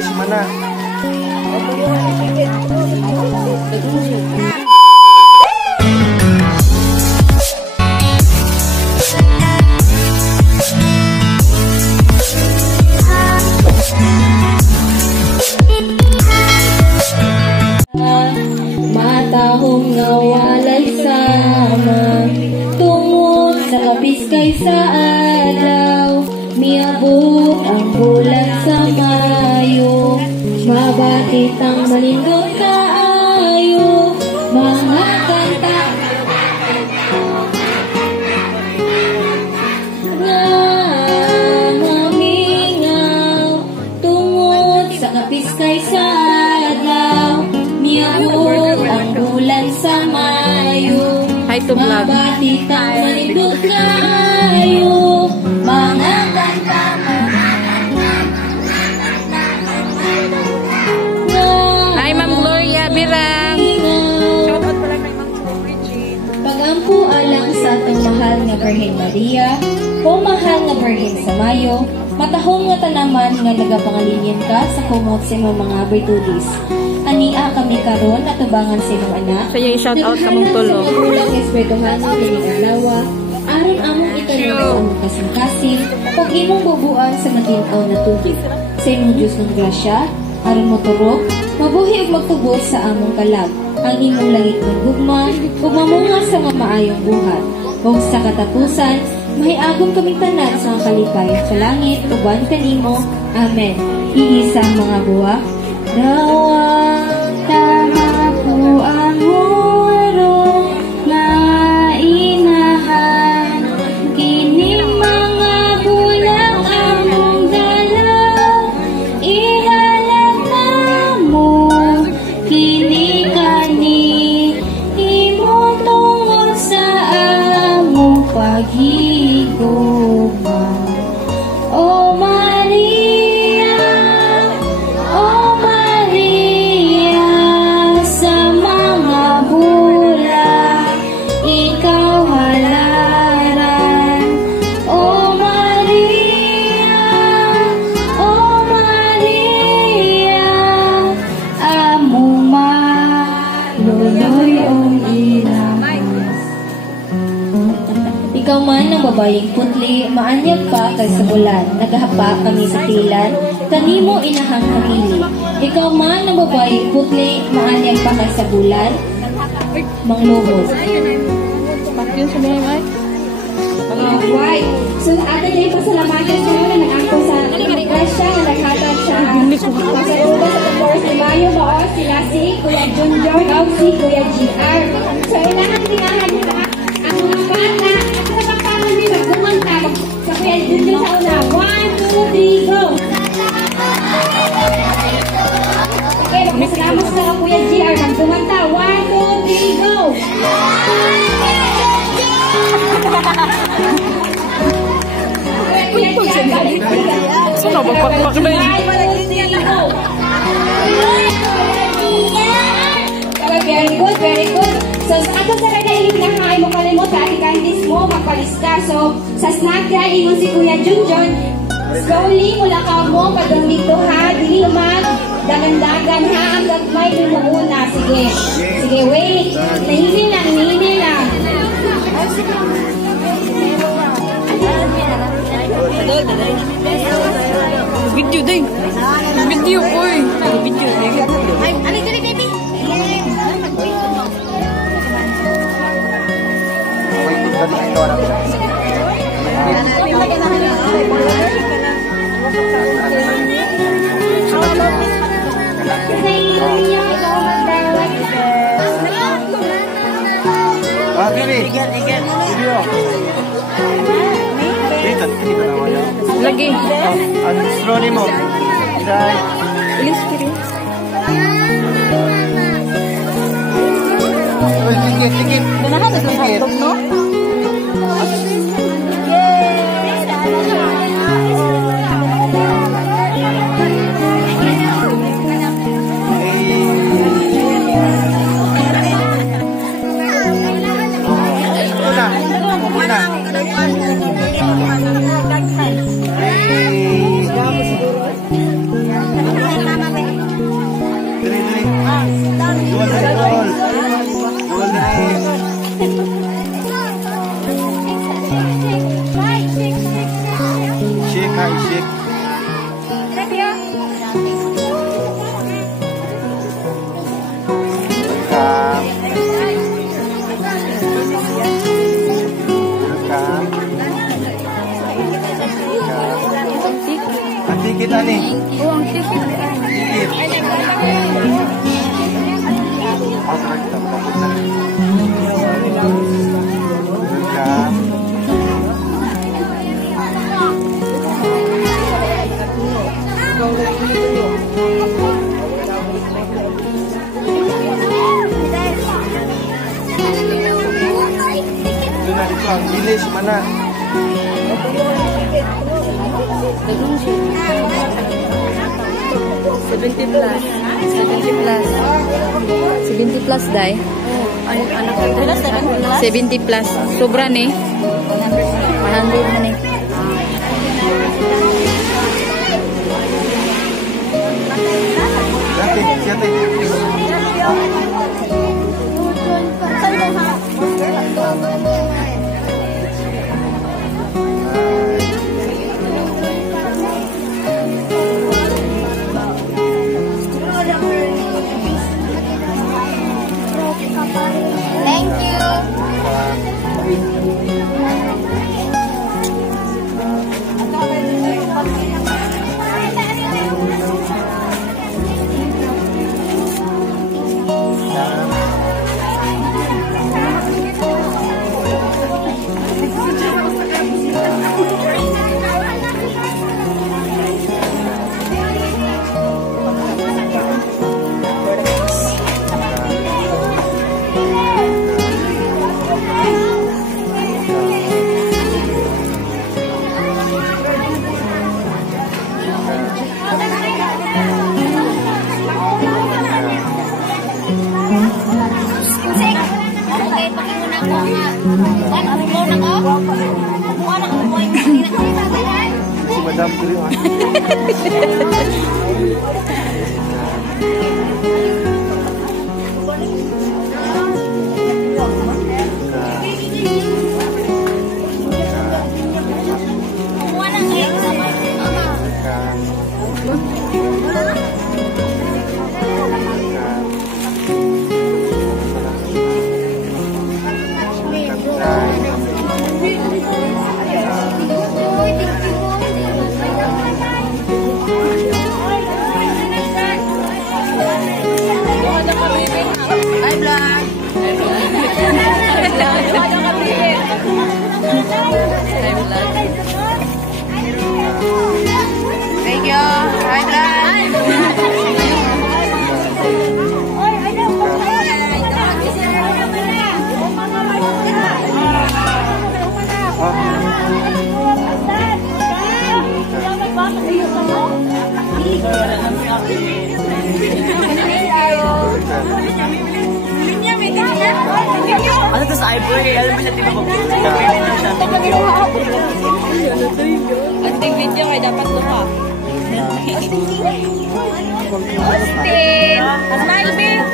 guys, mana? Matahong nawalay sama, tungod sa kapiskay sa adlaw, miabot ang bulan sa Mayo, mabatit ang malindot kaayo, mga kanta nga mamingaw, tungod sa kapiskay sa adlaw, miabot ang bulan sa Mayo, mabatit ang malindot kaayo, mga kanta Hi, Ma'am Gloria Birang. Shoutout pala kay Ma'am Bridget. pagampo alang sa atong mahal nga Birhen Maria, o mahal nga Birhen sa Mayo, matahong nga tanaman nga nagapangalinyan ka sa kumot sa imong mga virtudes. Ania kami karon atubangan sa imong anak. Sa iyo i-shoutout ka mong tulo. Sa magulang espirituhan ng pinigalawa, aron among itanong ang among kasing-kasing, ug imong bubuan sa matinaw na tubig. Sa imong Diyos ng grasya, aron moturok, mabuhi ug magtubos sa among kalag, ang imong langit ng gugma, ug mamunga sa mga maayong buhat. Ug sa katapusan, mahiagom kaming tanan sa mga kalipay sa langit, uban kanimo. Amen. Iisa ang mga buwak, dawa, tama po ang huro na inahan, kini mga bulag among dalaw, ihalap na mo, kini kani, imo tungod sa among paghigugma. O Maria, O Maria, sa mga bulag, ikaw halaran. O Maria, O Maria, amo maluloy ang ilang. Ikaw man ang babayeng putli, maanyag pa kay sa bulan, naghahapa kami sa tilan, kanimo inahang hamili. Ikaw man ang babayeng putli, maanyag pa kay sa bulan, manglubos. Pakyon sa mga ay. Right. So, atin na yung pasalamatan sa mga nag-angko sa grasya na naghatag sa pasaluba sa Tagores ni Mayo, Maos, sila si Kuya Junjor, o si Kuya GR. So, inahan tingahan yung mga ang mga bata, at sa pagkaman din, magkumanta sa Kuya Junjor sa una. 1, 2, 3, go! Okay, magpasalamat sa Kuya GR, magkumanta. 1, 2, 3, go! Sino magpakpak na yun? Very good, very good. So, sa ato sa rada yung pinakain mo kalimot sa ating candies mo, magpalista. So, sa snack yan, ingon si Kuya Junjun, slowly, mula ka mo, pagdang dito ha, dili naman, dagan-dagan ha, ang gagmay mo muna. Sige, sige, wait. Nahihil lang, nahihil lang. Video din. Video ko eh. Video din. Ay, alay dali, baby. Lagi. Ano straw mo? Dai. Ilis kiri. Tikit. Ganahan na sa hotdog, no? Daghan. Ticket ani. Oh, ang ticket. Ticket. Ito na dito ang village mana. 70 plus. 70 plus, Day. Anak ko. 70 plus. Sobra ni. 100 man eh. Dati, siya Thank you. si Madam Kuliwan. Thank you. Hi, Ano to sa ivory? Alam mo siya, di ba po? Anting video ay dapat luha. Austin! Smile, babe!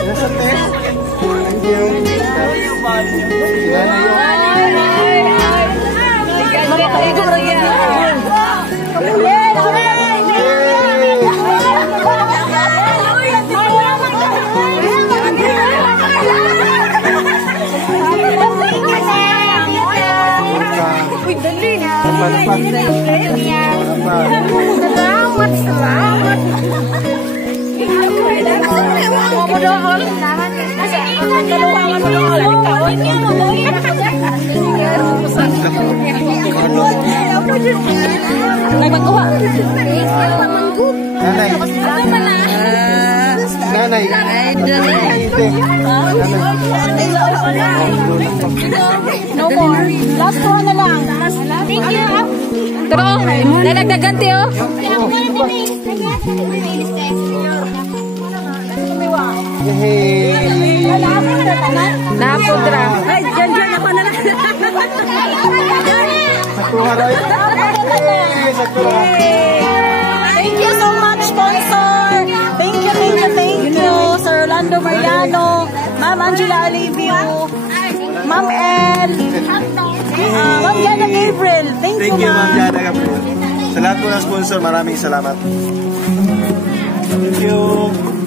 Nasa test. Thank you. Sila na yun. Nanay. No more. Last one na lang. Thank you. Pero, nalagdagan tiyo. Napudra. Ay, dyan ako na lang. Thank you so much, sponsor. Thank you, Sir Orlando Mariano, Ma'am Angela Alivio, Ma'am El, Ma'am Jana Gabriel. Thank you, Ma'am Jana Gabriel. Sa lahat po ng sponsor, maraming salamat. Thank you.